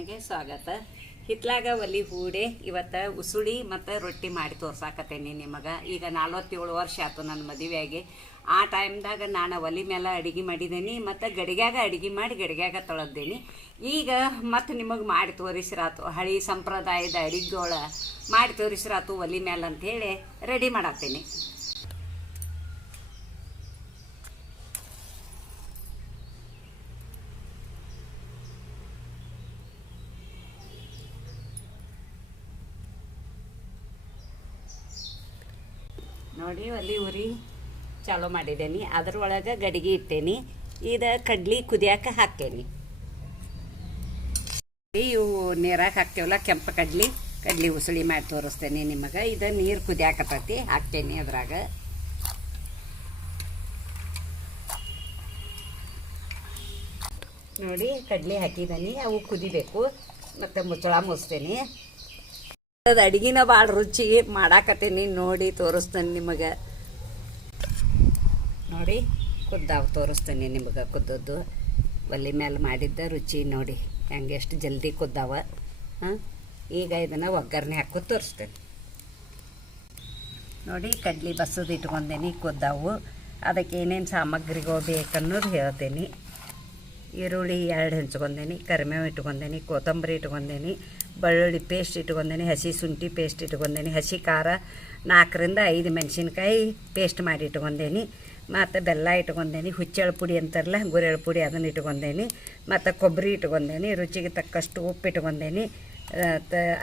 ಕಿಚನ್ಗೆ ಸ್ವಾಗತ. ಹಿತ್ಲಾಗ ಒಲಿ ಹೂಡೆ, ಇವತ್ತು ಉಸುಳಿ ಮತ್ತು ರೊಟ್ಟಿ ಮಾಡಿ ತೋರ್ಸಾಕತ್ತೇನಿ ನಿಮಗೆ. ಈಗ ನಲ್ವತ್ತೇಳು ವರ್ಷ ಆಯ್ತು ನನ್ನ ಮದುವೆಯಾಗಿ. ಆ ಟೈಮ್ದಾಗ ನಾನು ಒಲಿ ಮೇಲೆ ಅಡುಗೆ ಮಾಡಿದ್ದೀನಿ ಮತ್ತು ಗಡಿಗ್ಯಾಗ ಅಡುಗೆ ಮಾಡಿ ಗಡಿಗ್ಯಾಗ ತೊಳೆದೇನಿ. ಈಗ ಮತ್ತು ನಿಮಗೆ ಮಾಡಿ ತೋರಿಸ್ರಾತು. ಹಳಿ ಸಂಪ್ರದಾಯದ ಅಡಿಗೆಗಳ ಮಾಡಿ ತೋರಿಸ್ರಾತು ಒಲಿ ಮೇಲೆ ಹೇಳಿ ರೆಡಿ ಮಾಡತ್ತೀನಿ ನೋಡಿ ಅಲ್ಲಿ ಉರಿ ಚಾಲೋ ಮಾಡಿದ್ದೇನೆ. ಅದ್ರೊಳಗೆ ಗಡಿಗೆ ಇಟ್ಟೇನಿ. ಇದು ಕಡ್ಲಿ ಕುದಿಯಾಕ ಹಾಕ್ತೇನೆ. ಇವು ನೀರಾಗ ಹಾಕ್ತೇವಲ್ಲ, ಕೆಂಪು ಕಡ್ಲಿ. ಕಡ್ಲಿ ಉಸುಳಿ ಮಾಡಿ ತೋರಿಸ್ತೇನೆ ನಿಮಗೆ. ಇದು ನೀರು ಕುದಿಯಾಕತ್ತೈತಿ ಹಾಕ್ತೇನೆ ಅದ್ರಾಗ. ನೋಡಿ, ಕಡ್ಲಿ ಹಾಕಿದ್ದೀನಿ. ಅವು ಕುದಿಬೇಕು. ಮತ್ತು ಮುಚ್ಚಳ ಮುಚ್ತೇನೆ ಅದು ಅಡಿಗೆನ ಭಾಳ ರುಚಿ ಮಾಡಾಕತ್ತೀನಿ. ನೋಡಿ, ತೋರಿಸ್ತೇನೆ ನಿಮಗೆ. ನೋಡಿ, ಕುದ್ದಾವ ತೋರಿಸ್ತೇನೆ ನಿಮಗೆ ಕುದ್ದದ್ದು. ಒಲೆ ಮೇಲೆ ಮಾಡಿದ್ದ ರುಚಿ ನೋಡಿ. ಹೆಂಗೆ ಎಷ್ಟು ಜಲ್ದಿ ಕುದ್ದಾವ. ಈಗ ಇದನ್ನು ಒಗ್ಗರಣೆ ಹಾಕಿ ತೋರಿಸ್ತೇನೆ. ನೋಡಿ, ಕಡ್ಲಿ ಬಸದು ಇಟ್ಕೊಂಡೇನಿ, ಕುದ್ದಾವು. ಅದಕ್ಕೆ ಏನೇನು ಸಾಮಗ್ರಿಗಳು ಬೇಕನ್ನೋದು ಹೇಳ್ತೇನೆ. ಈರುಳ್ಳಿ ಎರಡು ಹೆಂಚ್ಕೊಂಡೇನಿ, ಕರಿಮೇವು ಇಟ್ಕೊಂಡೇನಿ, ಕೊತ್ತಂಬರಿ ಇಟ್ಕೊಂಡೇನಿ, ಬೆಳ್ಳುಳ್ಳಿ ಪೇಸ್ಟ್ ಇಟ್ಕೊಂಡೇನಿ, ಹಸಿ ಶುಂಠಿ ಪೇಸ್ಟ್ ಇಟ್ಕೊಂಡೇನಿ, ಹಸಿ ಖಾರ ನಾಲ್ಕರಿಂದ ಐದು ಮೆಣಸಿನ್ಕಾಯಿ ಪೇಸ್ಟ್ ಮಾಡಿ ಇಟ್ಕೊಂಡೇನಿ, ಮತ್ತು ಬೆಲ್ಲ ಇಟ್ಕೊಂಡೇನಿ, ಹುಚ್ಚೆಳು ಪುಡಿ ಅಂತಾರಲ್ಲ, ಗುರೆಳು ಪುಡಿ ಅದನ್ನು ಇಟ್ಕೊಂಡೇನಿ, ಮತ್ತು ಕೊಬ್ಬರಿ ಇಟ್ಕೊಂಡೇನಿ, ರುಚಿಗೆ ತಕ್ಕಷ್ಟು ಉಪ್ಪು ಇಟ್ಕೊಂಡೇನಿ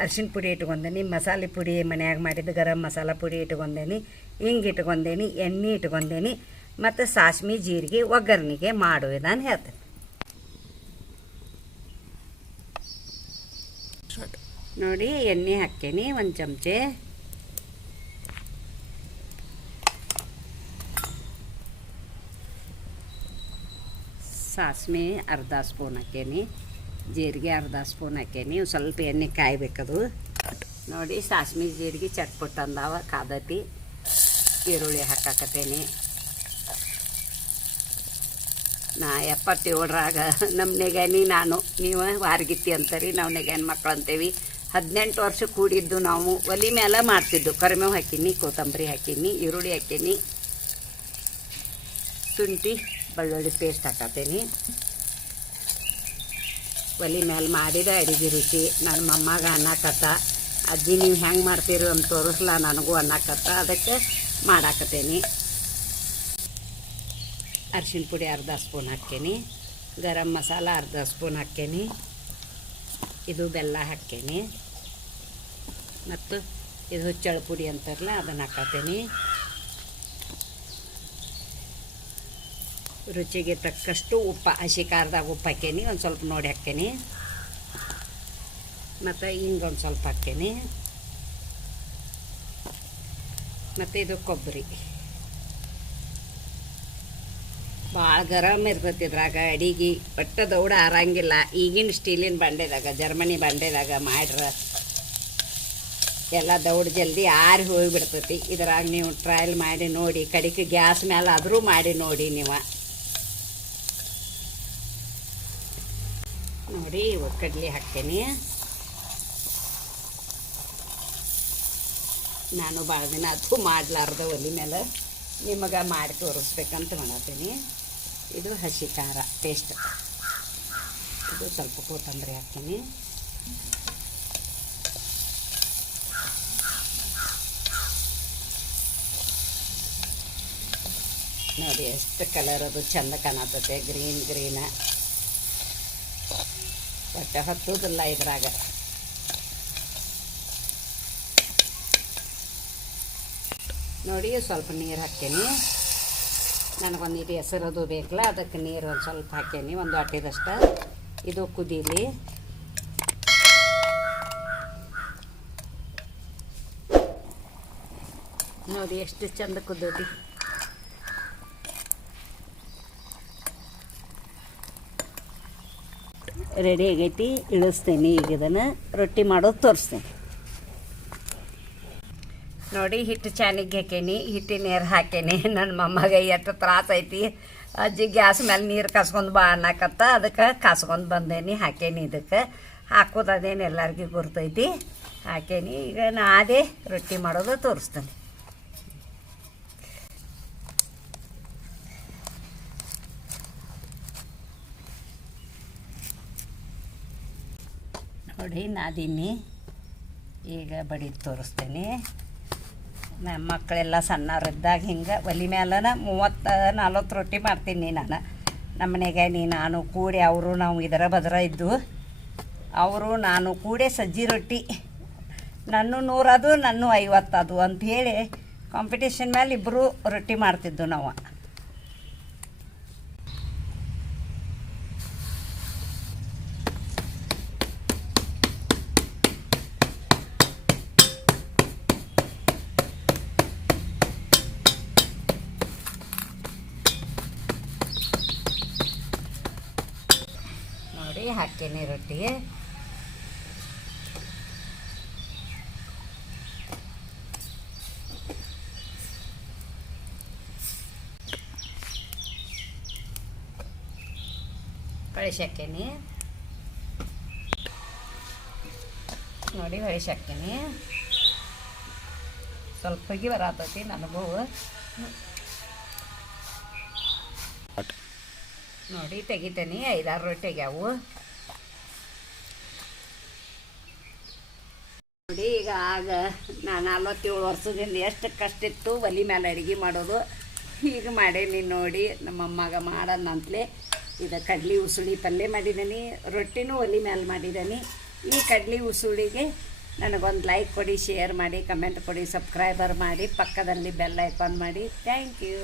ಅರ್ಶಿಣ ಪುಡಿ ಇಟ್ಕೊಂಡೇನಿ, ಮಸಾಲೆ ಪುಡಿ ಮನ್ಯಾಗ ಮಾಡಿದ್ದು ಗರಂ ಮಸಾಲ ಪುಡಿ ಇಟ್ಕೊಂಡೇನಿ, ಹಿಂಗೆ ಇಟ್ಕೊಂಡೇನಿ, ಎಣ್ಣೆ ಇಟ್ಕೊಂಡೇನಿ, ಮತ್ತು ಸಾಸ್ಮಿ ಜೀರಿಗೆ ಒಗ್ಗರಣೆಗೆ ಮಾಡು ನಾನು ಹೇಳ್ತೇನೆ. ನೋಡಿ, ಎಣ್ಣೆ ಹಾಕ್ತೀನಿ, ಒಂದು ಚಮಚೆ. ಸಾಸಿವೆ ಅರ್ಧ ಸ್ಪೂನ್ ಹಾಕೇನಿ ಜೀರಿಗೆ ಅರ್ಧ ಸ್ಪೂನ್ ಹಾಕೇನಿ ಸ್ವಲ್ಪ ಎಣ್ಣೆ ಕಾಯಬೇಕದು. ನೋಡಿ ಸಾಸಿವೆ ಜೀರಿಗೆ ಚಟ್ಪಟ್ಟು ಅಂದಾವ ಕಾದತಿ ಈರುಳ್ಳಿ ಹಾಕಾಕತ್ತೇನಿ. ನಾ ಎಪ್ಪತ್ತೇಳರಾಗ ನಮ್ಮ ನೆಗ್ಯಾನಿ ನಾನು, ನೀವು ವಾರ್ಗಿತ್ತಿ ಅಂತರಿ, ನಾವು ನೆಗ್ಯಾನ ಮಕ್ಕಳು ಅಂತೇವಿ. ಹದಿನೆಂಟು ವರ್ಷ ಕೂಡಿದ್ದು ನಾವು, ಒಲಿ ಮೇಲೆ ಮಾಡ್ತಿದ್ದು. ಕರಿಮೇವು ಹಾಕೀನಿ, ಕೊತ್ತಂಬರಿ ಹಾಕೀನಿ, ಈರುಳ್ಳಿ ಹಾಕೀನಿ, ಶುಂಠಿ, ಬೆಳ್ಳುಳ್ಳಿ ಪೇಸ್ಟ್ ಹಾಕತ್ತೀನಿ ಒಲಿ ಮೇಲೆ ಮಾಡಿದ ಅಡಿಗೆ ರುಚಿ ನನ್ನ ಮೊಮ್ಮಗ ಅನ್ನಕತ್ತ. ಅಜ್ಜಿ ನೀವು ಹೆಂಗೆ ಮಾಡ್ತೀರಿ ಅಂತ ತೋರಿಸ್ಲ, ನನಗೂ ಅನ್ನಕತ್ತ. ಅದಕ್ಕೆ ಮಾಡಾಕತ್ತೇನಿ ಅರ್ಶಿಣ ಪುಡಿ ಅರ್ಧ ಸ್ಪೂನ್ ಹಾಕ್ಕೇನಿ ಗರಂ ಮಸಾಲ ಅರ್ಧ ಸ್ಪೂನ್ ಹಾಕ್ಕೇನಿ ಇದು ಬೆಲ್ಲ ಹಾಕ್ಕೇನಿ ಮತ್ತು ಇದು ಹುಚ್ಚಳ ಪುಡಿ ಅಂತಾರಲ್ಲ, ಅದನ್ನು ಹಾಕತೀನಿ. ರುಚಿಗೆ ತಕ್ಕಷ್ಟು ಉಪ್ಪು, ಹಸಿ ಖಾರದಾಗ ಉಪ್ಪು ಹಾಕೇನಿ, ಒಂದು ಸ್ವಲ್ಪ ನೋಡಿ ಹಾಕ್ಕೇನಿ ಮತ್ತು ಹಿಂಗೆ ಒಂದು ಸ್ವಲ್ಪ ಹಾಕ್ಕೇನಿ ಮತ್ತು ಇದು ಕೊಬ್ಬರಿ. ಭಾಳ ಗರಮ್ ಇರ್ತೈತಿ ಇದ್ರಾಗ, ಅಡಿಗೆ ಒಟ್ಟ ದೌಡ ಆರಂಗಿಲ್ಲ. ಈಗಿನ ಸ್ಟೀಲಿನ ಬಂಡೆದಾಗ, ಜರ್ಮನಿ ಬಂಡೆದಾಗ ಮಾಡ್ರ ಎಲ್ಲ ದೌಡ್ ಜಲ್ದಿ ಆರಿ ಹೋಗಿಬಿಡ್ತೈತಿ. ಇದ್ರಾಗ ನೀವು ಟ್ರಯಲ್ ಮಾಡಿ ನೋಡಿ, ಕಡಿಕೆ ಗ್ಯಾಸ್ ಮೇಲೆ ಆದರೂ ಮಾಡಿ ನೋಡಿ ನೀವು. ನೋಡಿ ಕಡ್ಲಿ ಹಾಕ್ತೇನೆ. ನಾನು ಭಾಳ ದಿನ ಅದು ಮಾಡ್ಲಾರ್ದ ಒಲಿ ಮೇಲೆ ನಿಮಗೆ ಮಾಡಿ ತೋರಿಸ್ಬೇಕಂತ ಮಾಡತ್ತೀನಿ. ಇದು ಹಸಿ ಖಾರ ಟೇಸ್ಟ್ ಇದು ಸ್ವಲ್ಪ ಕೊತ್ತಂಬರಿ ಹಾಕ್ತೀನಿ. ನೋಡಿ ಎಷ್ಟು ಕಲರ್ ಅದು, ಚೆಂದ ಕಾಣತೈತೆ ಗ್ರೀನ್ ಗ್ರೀನ ಒಟ್ಟು ಹತ್ತುದಿಲ್ಲ ಇದ್ರಾಗ. ನೋಡಿ ಸ್ವಲ್ಪ ನೀರು ಹಾಕ್ತೀನಿ. ನನಗೊಂದು ಇದು ಹೆಸರದು ಬೇಕಲ್ಲ, ಅದಕ್ಕೆ ನೀರು ಒಂದು ಸ್ವಲ್ಪ ಹಾಕೇನಿ ಒಂದು ಅಟ್ಟಿದಷ್ಟು ಇದು ಕುದೀಲಿ. ನೋಡಿ ಎಷ್ಟು ಚಂದ ಕುದ್ದೈತಿ ರೆಡಿ ಆಗೈತಿ, ಇಳಿಸ್ತೀನಿ ಈಗ ಇದನ್ನು. ರೊಟ್ಟಿ ಮಾಡೋದು ತೋರಿಸ್ತೇನೆ. ನೋಡಿ, ಹಿಟ್ಟು ಚಾನಿಗೆ ಹಾಕೇನಿ ಹಿಟ್ಟಿನ ನೀರು ಹಾಕೇನಿ. ನನ್ನ ಮೊಮ್ಮಗ ಎಷ್ಟು ತ್ರಾಸ ಐತಿ. ಅಜ್ಜಿ ಗ್ಯಾಸ್ ಮೇಲೆ ನೀರು ಕಾಸ್ಕೊಂಡು ಬಾ ಅನ್ನಕತ್ತ, ಅದಕ್ಕೆ ಕಾಸ್ಕೊಂಡು ಬಂದೇನಿ, ಹಾಕೇನಿ ಇದಕ್ಕೆ. ಹಾಕೋದು ಅದೇನು ಎಲ್ಲರಿಗೂ ಗುರ್ತೈತಿ. ಹಾಕೇನಿ, ಈಗ ನಾ ಅದೇ ರೊಟ್ಟಿ ಮಾಡೋದು ತೋರಿಸ್ತೀನಿ. ನೋಡಿ ನಾದೀನಿ ಈಗ ಬಡಿದು ತೋರಿಸ್ತೇನೆ. ನಮ್ಮ ಮಕ್ಕಳೆಲ್ಲ ಸಣ್ಣವ್ರಿದ್ದಾಗ ಹಿಂಗೆ ಒಲಿ ಮ್ಯಾಲನ ಮೂವತ್ತು, ನಲ್ವತ್ತು ರೊಟ್ಟಿ ಮಾಡ್ತೀನಿ ನಾನು. ನಮ್ಮ ಮನೆಗೆ ನೀ ನಾನು ಕೂಡಿ ಅವರು ನಾವು ಇದರ ಬದರ ಇದ್ದು, ಅವರು ನಾನು ಕೂಡೇ ಸಜ್ಜಿ ರೊಟ್ಟಿ, ನನ್ನ ನೂರದು, ನನ್ನ ಐವತ್ತದು ಅಂಥೇಳಿ ಕಾಂಪಿಟೇಷನ್ ಮೇಲೆ ಇಬ್ಬರು ರೊಟ್ಟಿ ಮಾಡ್ತಿದ್ದು ನಾವು. ನೋಡಿ ರೊಟ್ಟಿಗೆ. ರೊಟ್ಟಿ ಕಳಿಸಾಕೇನಿ ನೋಡಿ ಹೊಳಿಸಾಕೇನಿ ಸ್ವಲ್ಪ ಹೊಗಿ ಬರತೈತಿ ನನಗೂ. ನೋಡಿ ತೆಗಿತೇನೆ ಐದಾರು ರೊಟ್ಟಿ ಆಗ್ಯಾವು. ನೋಡಿ, ಈಗ ಆಗ ನಾನು ನಲ್ವತ್ತೇಳು ವರ್ಷದಿಂದ ಎಷ್ಟು ಕಷ್ಟ ಇತ್ತು, ಒಲಿ ಮೇಲೆ ಅಡುಗೆ ಮಾಡೋದು. ಈಗ ಮಾಡೇನಿ ನೋಡಿ, ನಮ್ಮ ಅಮ್ಮಗ ಮಾಡೋದಂತಲೇ ಇದು ಕಡ್ಲಿ ಉಸುಳಿ ಪಲ್ಯ ಮಾಡಿದ್ದೀನಿ ರೊಟ್ಟಿನೂ ಒಲಿ ಮೇಲೆ ಮಾಡಿದ್ದೀನಿ ಈ ಕಡ್ಲಿ ಉಸುಳಿಗೆ ನನಗೊಂದು ಲೈಕ್ ಕೊಡಿ ಶೇರ್ ಮಾಡಿ ಕಮೆಂಟ್ ಕೊಡಿ ಸಬ್ಸ್ಕ್ರೈಬರ್ ಮಾಡಿ, ಪಕ್ಕದಲ್ಲಿ ಬೆಲ್ ಐಕಾನ್ ಮಾಡಿ. Thank you